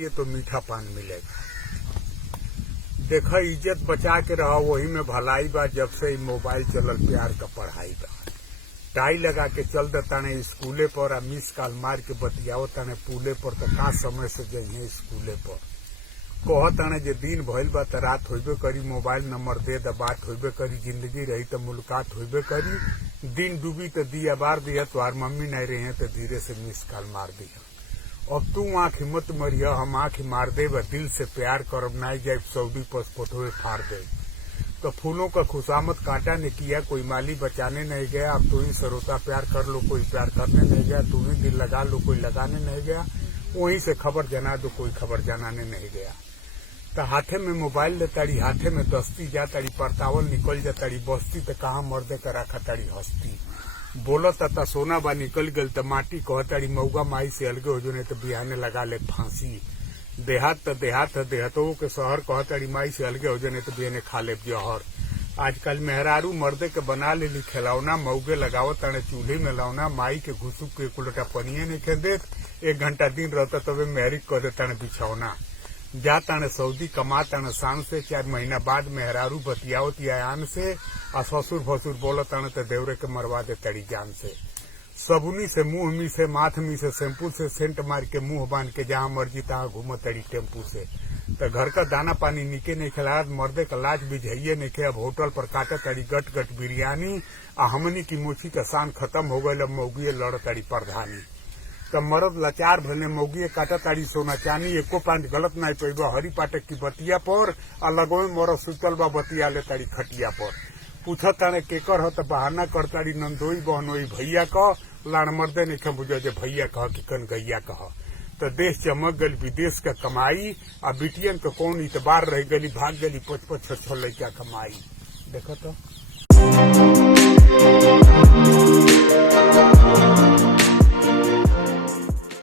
करिए तो मीठा पान मिलेगा। देखा, इज्जत बचा के रहो, वही में भलाई बा। जब से मोबाइल चलल प्यार का पढ़ाई बा। टाई लगा के चल देताने स्कूले पर, आ मिस कॉल मार के बतियाओ ताने पुले पर, तो का समय से जइहे स्कूले पर। कहताने जे दिन भइल बा त रात होइबे करी, मोबाइल नंबर दे द बात होइबे करी, जिंदगी रही तो मुलाकात होइबे करी। दिन डूबी तो दिया बार दिया, तोहार मम्मी नहीं रही है तो धीरे से मिस कॉल मार दिया। अब तू आंख मत मरिया, हम आंख मार दे, दिल से प्यार करब, नहीं जाए सऊदी पासपोर्ट फाड़ दे। तो फूलों का खुशामद कांटा ने किया, कोई माली बचाने नहीं गया। अब तू ही सरोता प्यार कर लो, कोई प्यार करने नहीं गया। तू ही दिल लगा लो, कोई लगाने नहीं गया। वहीं से खबर जना दो, कोई खबर जनाने नहीं गया। तो हाथे में मोबाइल ले ताड़ी, हाथे में दस्ती जा ताड़ी, परतावल निकल जा ताड़ी बस्ती, तो कहाँ मर्दे का रखा ताड़ी हस्ती। बोलत ता सोना बा निकल गल तो माटी कह ताड़ी, मऊगा माई से अलगे हो जो, नहीं तो बिहाने लगा ले फांसी। देहात तो देहात है, देहतों के शहर कह ताड़ी, माई से अलगे हो जो, नहीं तो बिहाने खा ले जहर। आजकल मेहरारू मर्दे के बना ले खिलौना, मऊगे लगावत ताने चूल्हे में लौना। माई के घुसुक के कुलटा पनिये नहीं खे देत, 1 घंटा दिन रहता तबे मेहरी कह दे ताने बिछौना। जा ताने सऊदी कमा ताने शान से, 4 महीना बाद मेहरारू बतियावत आन से, आ ससुर भसुर बोलत ताने तो देवरे के मरवा दे तड़ी जान से। सबुनी से मुंह मी से, माथ मी से, शैम्पू से सेंट मार के मुंह बांध के, जहां मर्जी तहां घूमत तड़ी टेम्पू से। तो घर का दाना पानी निके नहीं खिलात, मर्दे का लाज बिझाइये नहीं खे। अब होटल पर काटा तड़ी गट गट बिरयानी, आ हमनी की मोची का शान खत्म हो गये। अब मौगिए लड़ तड़ी प्रधानी। तब मरद लाचार भले, मौगिए काटा ताड़ी सोना चानी, एको पांच गलत नहीं पैबा हरी पाटक की बतिया पर, आ लगो मरद सुतल बा बतिया ले ताड़ी खटिया पर। पूछत ताने केकर हो तो बहाना कर ताड़ी, नंदोई बहनोई भैया कह, लाड़ मर्दे नहीं खे बुझे जे भैया कह कि कन गैया कह। तो देश चमक गल विदेश का कमाई, आ बिटियन के कौन इतबार रह गली, भाग गली 5-5 6-6 लड़का कमाई। देखो तो